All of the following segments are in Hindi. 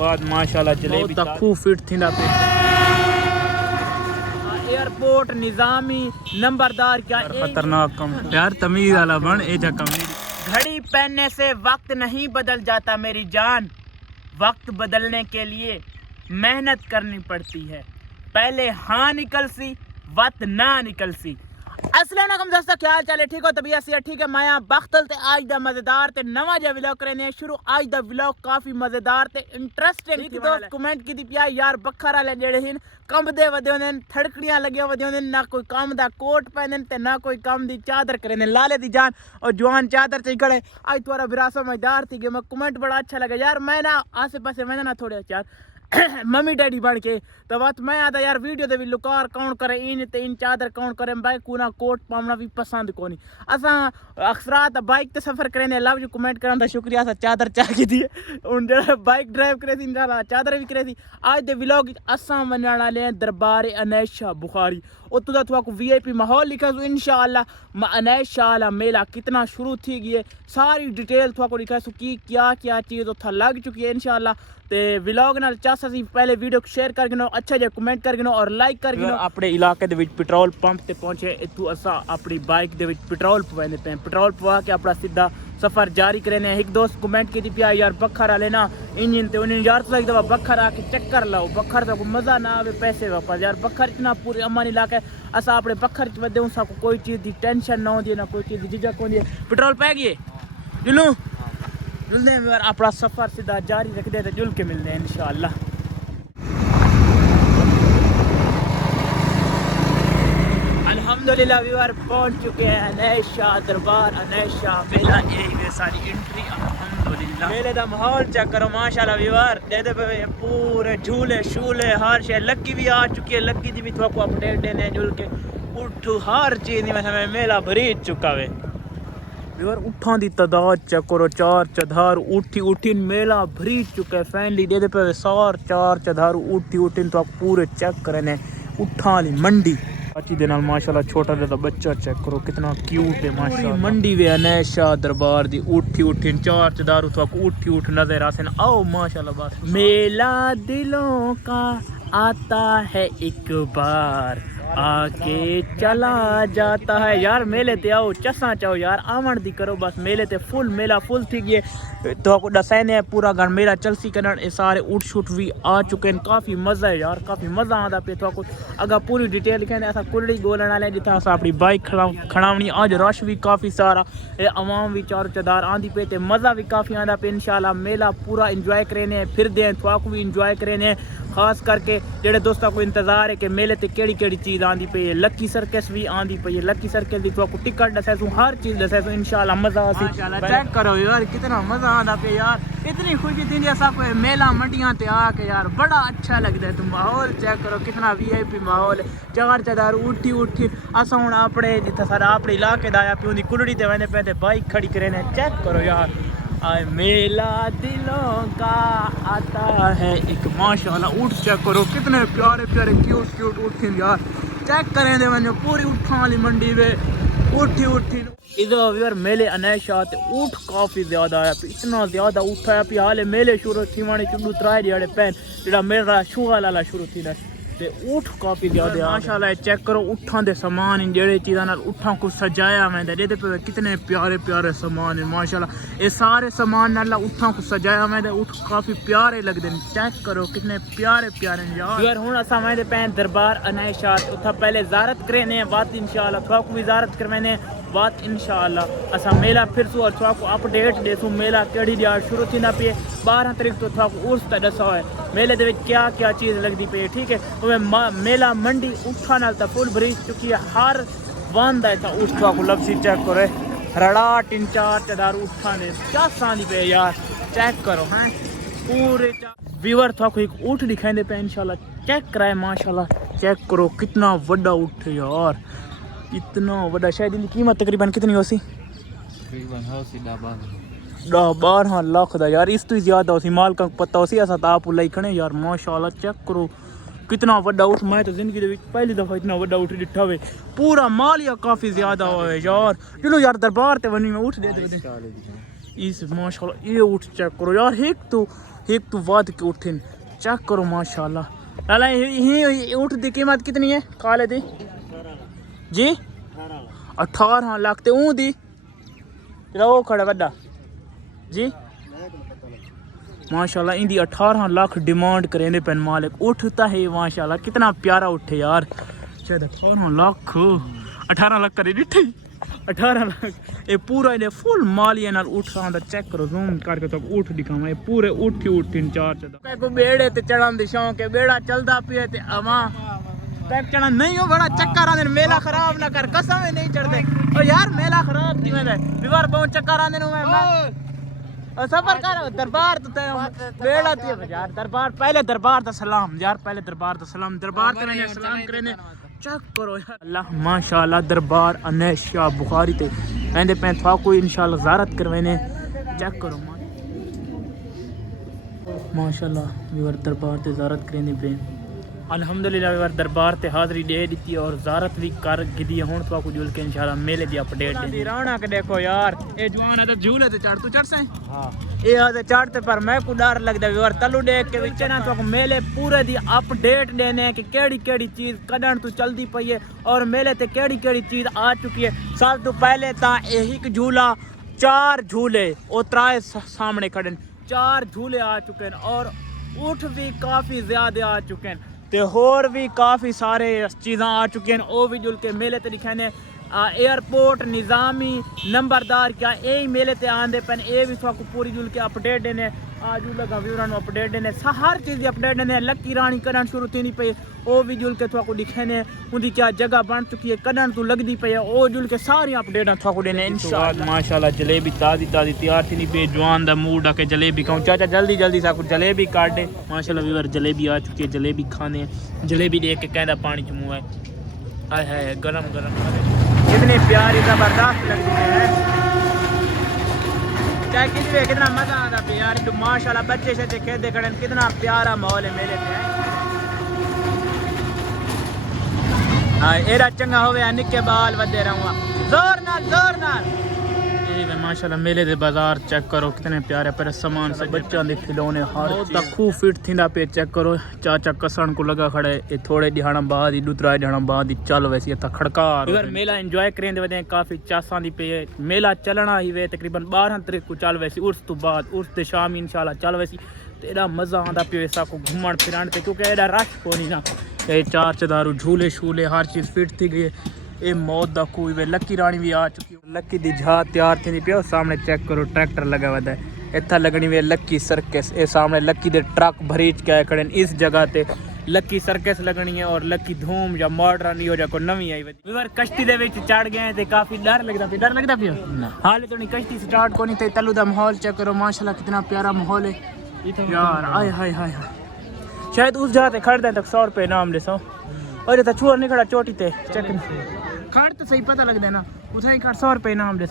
बाद माशाल्लाह जलेबी खूब फिट थी ना पे एयरपोर्ट निजामी नंबरदार क्या खतरनाक कम यार तमीज वाला बन ए जा कम घड़ी पहनने से वक्त नहीं बदल जाता मेरी जान, वक्त बदलने के लिए मेहनत करनी पड़ती है, पहले हाँ निकल सी वक्त ना निकल सी। अस्सलाम वालेकुम दोस्तों, क्या हाल चाल है? ठीक हो? तबीयत से ठीक है? मैं बख्तल ते आज दा मजेदार ते नवा जो व्लॉग करने शुरू। आज दा व्लॉग काफी मजेदार ते इंटरेस्टिंग थी। दोस्त कमेंट की पिया यार बखर वाले जेड़े हिन कंबदे वदे होंदे थड़कड़ियां लगे वदे होंदे, ना कोई काम दा कोट पहनन ते ना कोई काम दी चादर करने लाले दी जान और जवान चादर से खड़े। आज तुम्हारा विरासत मजेदार थी कि मैं कमेंट बड़ा अच्छा लगा यार। मैं ना आसे पासे में ना थोड़े यार मम्मी डैडी बन के तो बात मैं आता यार वीडियो दे भी लुकार कौन करे इन ते इन चादर कौन करे बाइक को ना कोट पामना भी पसंद कोनी। असा अक्सरात बाइक ते सफर करने लव यू कमेंट करन दा शुक्रिया। असा चादर चाह की दी उन जेड़ा बाइक ड्राइव करे थी इंशाल्लाह चादर भी करे थी। आज दे व्लॉग असा मनण वाले दरबार अनैश शाह बुखारी उतो दा तुआ को वीआईपी माहौल लिखा सो इंशाल्लाह अनैश शाह मेला कितना शुरू थी गई सारी डिटेल तुआ को लिखा सो की क्या चीज उथा लग चुकी है इंशाल्लाह। ते व्लॉग नाल चासा सी पहले वीडियो को शेयर कर गिनो, अच्छा जे कमेंट कर गिनो और लाइक कर गिनो। अपने इलाके दे विच पेट्रोल पंप ते पहुंचे इतू असा अपनी बाइक दे विच पेट्रोल पवाने पे पेट्रोल पवा के अपना सीधा सफर जारी करने। एक दोस्त कमेंट की थी पिया यार बखर वाले ना इंजन ते उन्हें यार तो एक दफा बखर आके चक्कर लाओ, बखर का मजा ना आवे पैसे वापस यार। बखर इतना पूरे अमन इलाका असा अपने बखर च वदे उसा को कोई चीज दी टेंशन ना होंदी ना कोई चीज दी झिझक होंदी। पेट्रोल पै गई जुलू जुलने में अपना सफर सीधा जारी रख दे तो जुल के मिलते हैं इंशाल्लाह। अल्हम्दुलिल्लाह व्यूअर पहुंच चुके हैं अनैश शाह दरबार अनैश शाह मेला। यही सारी एंट्री अल्हम्दुलिल्लाह। मेले का माहौल चेक करो माशाल्लाह व्यूअर दे दे पूरे झूले शूले हर शे लक्की भी आ चुकी है। लक्की दी भी थोड़ा को अपडेट देने जुल के उठू हर चीज में मेला भरी चुका है व्यूअर। उठा दी तादाद चेक करो चार चधार उठी मेला भरी चुका है फैमिली दे पे सार चार चधार उठी तो आप पूरे चेक करने उठा वाली मंडी अच्छी दे नाल माशाल्लाह। छोटा सा बच्चा चेक करो कितना क्यूट है माशाल्लाह। मंडी वे अनैश शाह दरबार दी उठी चार चधार तो आपको उठ नजर आसन। आओ माशाल्लाह बस मेला दिलों का आता है एक बार आके चला जाता है यार। मेले ते आओ चसा चाहो यार आवन दी करो बस मेले ते फुल मेला फुल थी गए तो आपको दसाने पूरा घर मेला चलसी करन ये सारे उठ शुट भी आ चुके हैं। काफ़ी मज़ा है यार काफ़ी मज़ा आता पे तो आपको अगर पूरी डिटेल लिखे ऐसा कुलड़ी गोलन वाले जितना अस अपनी बाइक खड़ावनी अज रश भी काफ़ी सारा आवाम भी चारों चदार आँदी पे ते मज़ा भी काफ़ी आता पे इंशाल्लाह। मेला पूरा इंजॉय करेने फिरदे हैं तो भी इंजॉय करेने खास करके जेडे दोस्तों को इंतजार है कि मेले ते केड़ी चीज़ आंदी पे है। लक्की सर्कस भी आंदी पे है। लक्की सर्कस दी तो टिकट दसेसू हर चीज़ दसेसू इंशाल्लाह मज़ा आसी। चेक करो यार कितना मज़ा आंदा पे यार इतनी खुशी थी ऐसा कोई मेला मंडियां ते आके यार बड़ा अच्छा लगता है। तुम माहौल चेक करो कितना वीआईपी माहौल है। चार चदार उठी अस हूँ अपने जितना सारा अपने इलाके का आया पे उनकी कुलड़ी ते वने पे बाइक खड़ी करे चेक करो यार आए मेला दिलों का आता है एक माशाल्लाह। उठ चेक करो कितने प्यारे क्यूट उठ यार चेक करें दे वनो पूरी उठा वाली मंडी वे उठी इधर यार मेले अनैश शाह ते ऊँट काफ़ी ज़्यादा आया इतना ज़्यादा ऊँट आया पे हाले मेले शुरू थी माने चुडू त्राए दिहाड़े पैन जेड़ा मेला शुआ लाला शुरू थी ना ते ऊँट काफ़ी ज़्यादा माशाल्लाह। चेक करो उठां दे सामान जेड़े चीज़ां नाल उठां को सजाया वेंदा जेदे पे कितने प्यारे सामान है माशाल्लाह। ये सारे सामान नाल उठां को सजाया वेंदा उठ काफ़ी प्यारे लगदे हैं। चेक करो कितने प्यारे यार। हुण असां वेंदे पैन दरबार अनैश शाह उथा पहले ज़ारत करेने बात इंशाल्लाह थोड़ा को भी ज़ारत करवेने बात इंशाल्लाह। असा मेला फिर सो और थोड़ा को अपडेट देसू मेला केड़ी दिहाड़ शुरू थी ना पे 12 तारीख तो थोड़ा को उर्स दसा है मेले दे क्या चीज़ लगती पे ठीक है। मेला मंडी उठा नाल ता फुल भरी चुकी है हर वन दा उठ थोड़ा को लपसी चेक करो रड़ा 3-4 चदार उठा ने क्या सानी पे यार चेक करो हैं पूरे व्यूअर थोड़ा को एक ऊँट दिखाई पे इंशाल्लाह चेक कराए माशाल्लाह। चेक करो कितना बड़ा ऊँट है यार इतना बड़ा। शायद इनकी कीमत तकरीबन कितनी हो सी? तकरीबन 10-12 लाख दा यार इस तो ही ज़्यादा हो सी माल का पता हो सी ऐसा तो आप लाई खड़े यार माशाल्लाह। चेक करो कितना बड़ा उठ मैं तो जिंदगी दे पहली दफ़ा इतना बड़ा उठ डिठा हुए पूरा माल या काफ़ी ज़्यादा हो यार। चलो यार दरबार ते वनी में उठ दे इस माशाल्लाह ये उठ चेक करो यार, एक तो वाद के उठे चेक करो माशाल्लाह। लाला ये उठ दी कीमत कितनी है काले दी जी? 18 लाख ते ऊँ दी वो खड़ा बड़ा जी माशाल्लाह। इंदी 18 लाख डिमांड करेंदे पेन मालिक। उठता है माशाल्लाह, कितना प्यारा उठे यार। शायद 18 लाख करे डिठे 18 लाख ये पूरा इन्हें फुल मालिया नाल उठ रहा चेक करो, जूम करके तो उठ दिखावा। ये पूरे उठ तीन चार को बेड़े ते चढ़न दी शौक है, बेड़ा चलदा पिए ते अमा पैक चढ़ा नहीं हो बड़ा चक्कर आंदे। मेला खराब ना कर कसम है नहीं चढ़दे ओ यार, मेला खराब किवें दे विवार बहुत चक्कर आंदे नु मैं सफर कर दरबार तो बेड़ा ते यार। दरबार पहले दरबार दा सलाम यार, पहले दरबार दा सलाम। दरबार ते मैंने सलाम करे चेक करो यार अल्लाह माशाल्लाह। दरबार अनैश शाह बुखारी ते एंदे पे था कोई इंशाल्लाह ज़ारत करवेने चेक करो माशाल्लाह। विवर दरबार ते ज़ारत करेंदे पे अल्हम्दुलिल्लाह। विवर दरबार ते हाज़री दे दी और ज़ारत भी कर गिदी हुण तो को जुल के इंशाल्लाह मेले दी अपडेट दी राणा के देखो यार। ए जवान है तो झूले ते चढ़ तू चढ़ से हां ए आदे चढ़ते पर मैं को डर लगदा विवर तलू देख के विच ना तो मेले पूरे दी अपडेट देने कि केड़ी चीज कदन तू चलदी पई है और मेले ते केड़ी चीज आ चुकी है। सब तो पहले ता एक झूला 4 झूले ओ त्राए सामने खड़े 4 झूले आ चुके हैं और उठ भी काफी ज्यादा आ चुके हैं ते होर भी काफ़ी सारे चीज़ां आ चुकी हैं। वो भी जुल के मेले ते लिखे ने एयरपोर्ट निज़ामी नंबरदार क्या यही मेले ते आंदे पेन। ये भी थोड़ा पूरी जुल के अपडेट देने आज लगा विवरण अपडेट देने हर चीज़ की अपडेट देने। लक्की रानी कदन शुरू थी पई वो भी जुल के थोड़ा को लिखे ने उनकी क्या जगह बन चुकी है कदन तू लगती पई है वो जुल के सारी अपडेट थोड़ा को देने इंशाल्लाह। माशाल्लाह जलेबी ताज़ी तैयार थी पे जवान दा मूड आके जलेबी खाऊं चाचा जल्दी सा कुछ जलेबी काट दे। माशाल्लाह विवर जलेबी आ चुकी है, जलेबी खाने जलेबी देख के कहता पानी च मुँह है। हाय गरम कितनी प्यारी जबरदस्त लगती है चाहे कितने कितना मजा आता पे यार। माशाल्लाह बच्चे शच्चे खेलते खड़े कितना प्यारा माहौल है मेले पे। हाँ एरा चंगा होवे निक्के बाल वधे रहूँगा जोर नाल। माशाल्लाह मेले दे बाजार चेक करो कितने प्यारे प्यारे सामान से बच्चों के खिलौने हर खूब फिट थींदा पे चेक करो। चाचा कसण को लगा खड़े ये थोड़े दिहाड़ा बाद ही 2-3 दिहाड़ा बाद ही चल वैसी इतना खड़कार अगर मेला एंजॉय करें वे काफ़ी चासा दी पे मेला चलना ही वे तकरीबन 12 तरीक को चल वैसी उर्स तो बाद उर्स ते शाम इंशाल्लाह चल वैसी तो एड़ा मज़ा आता पे ऐसा को घूमन फिरन ते क्योंकि एड़ा रश को नहीं ना ये 4 चदारू झूले शूले हर चीज़ फिट थी गई। ये मौत दा कोई वे लक्की रानी भी आ चुकी है। लक्की दी जहा तैयार थी पे सामने चेक करो ट्रैक्टर लगा हुआ है इतना लगनी वे लक्की सर्कस। ये सामने लक्की दे ट्रक भरीच के खड़े इस जगह ते लक्की सर्कस लगनी है और लक्की धूम या मॉडर्न हो जा को नवी आई विवर कश्ती दे विच चढ़ गए थे काफी डर लगता पियो हाल तो नहीं कश्ती स्टार्ट को नहीं थे। तलू दा माहौल चेक करो माशाल्लाह कितना प्यारा माहौल है यार। आय हाय शायद उस जगह ते खड़ दे तक 100 रुपये इनाम दे 100 और ये छुआ नहीं खड़ा चोटी ते चेक खड़ तो सही पता लगता है ना उसे ही खड़ 100 रुपये इनाम दे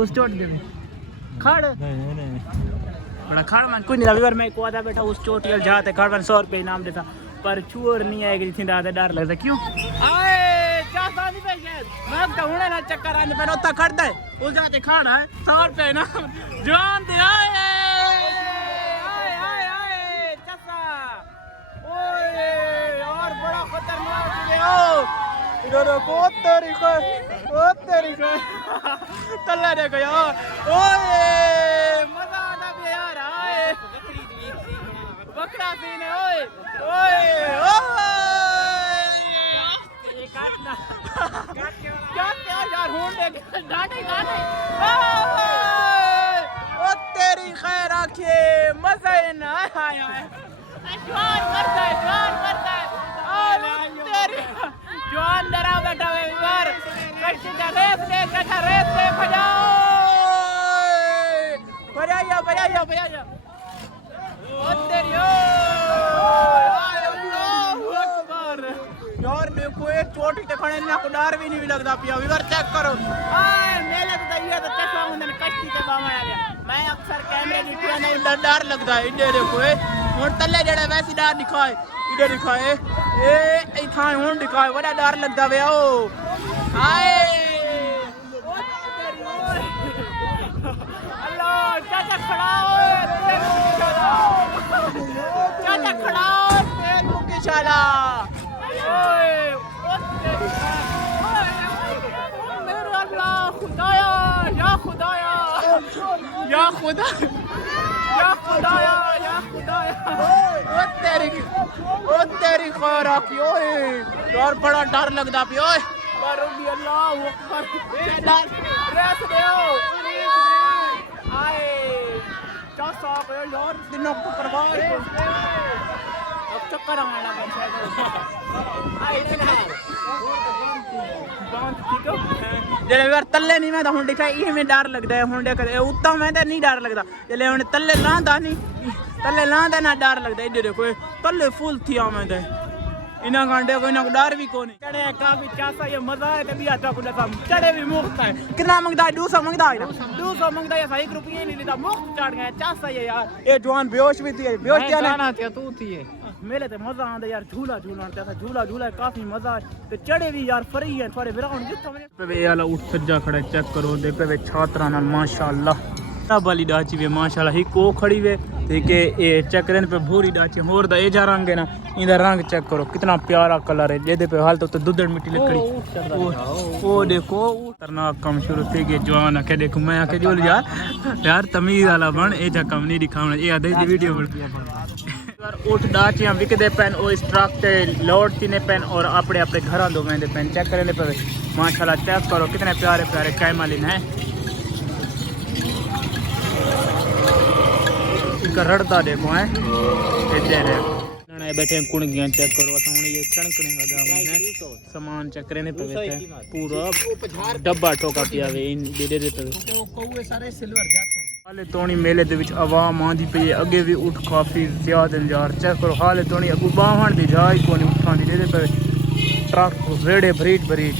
उस चोटी दे खड़ बड़ा खड़ मन कोई नहीं रविवार में को आधा बैठा उस चोटी वाल जाते खड़ मन 100 रुपये इनाम देता पर चोर नहीं आएगी जितनी ज्यादा डर लगता क्यों आए चासा नहीं पे शायद मैं तो हुणे ना चक्कर आने पे उतना खड़ता है उस जाते खड़ है 100 रुपये इनाम जान दे आए चासा ओए और बड़ा खतरनाक है इधर को तेरी तल्ला देखो यार ओए मजा आता भी यार आए बकरा सीन है ओए ये काटना क्या यार होंडे डांटे ओ तेरी खैर आंखें मजा है ना आए जवान मरता है तेरी जवान डरा बैठा है यार कश्ती का रेस ले भजाया ओ तेरी यार मेरे को एक चोटी ते खड़े ना को डर भी नहीं लगता पिया विवर चेक करो मेले तो ये तो चश्मा मुंडन कश्ती ते बावा आ मैं अक्सर कैमरे की पिया नहीं डर लगता है इधर देखो हुन तल्ले जेड़े वैसी डर दिखाए इधर दिखाए ए इथा हुन दिखाए बड़ा डर लगता वे ओ हाय चाचा खड़ा ओए चाचा खड़ा तेल मुके शाला ओए मेरे अल्लाह खुदाया या खुदाया या खुदा या खुदाया या खुदाया ओ तेरी खौरा की ओए यार बड़ा डर लगदा पियो ओए रब्बी अल्लाह अकबर रेस देओ आए चाचा पे यार दिनों को परवाह अब चक्कर आने लगा शायद आए बांध ठीक है जले यार तल्ले नहीं मैं तो हुन दिखा ये में डर लगदा है हुन देख उत्ता मैं तो नहीं डर लगदा जले हुन तल्ले लांदा नहीं तल्ले लांदा ना डर लगदा इधर देखो तल्ले फुल थी मैं तो इना गांडे को इना डर भी कोनी चढ़े काफी चासा ये मजा है तभी आता कुछ सब चढ़े भी मुफ्त है कितना मंगदा है 200 मंगदा है 200 मंगदा है 1 रुपया नहीं लेता मुफ्त चढ़ गए चासा ये यार ये जवान बेहोश भी थी बेहोश क्या ना थी तू थी मेले ते मजा आंदा यार झूला झूला झूला काफी मजा ते चढ़े भी यार फ्री है थोड़े विराउंड जितो पे वाला उठ सज्जा खड़ा चेक करो दे पे छात्रा नाल माशाल्लाह सब वाली डाची वे माशाल्लाह ही को खड़ी वे ते के ए चेक करन पे भूरी डाची होर दा ए जा रंग है ना इंदा रंग चेक करो कितना प्यारा कलर है जेदे पे हाल तो दुधड़ मिट्टी लकड़ी ओ देखो खतरनाक काम शुरू थे के जवान आके देखो मैं आके जोल यार तमीज वाला बन ए जा काम नहीं दिखावना ए आधे दी वीडियो बन यार उठ डाचियां विकदे पेन ओ इस ट्रक ते लौटती ने पेन और अपने अपने घरां दो वेंदे पेन चेक करने पे माशाल्लाह चेक करो कितने प्यारे प्यारे कैमलिन है रड़ता देखो है बैठे कुणगियां चेक करो हुन ये कणकणे लगा है सामान चेक करने पे पूरा डब्बा ठोका पिया वे इन दे दे पे सारे सिल्वर हाले तोनी मेले दे विच आवाम आंदी पे अगे भी उठ काफी ज्यादा यार चेक करो हाले तोनी अगू बाहण दी जाई कोनी उठां दी दे पे ट्रक रेड़े भरीच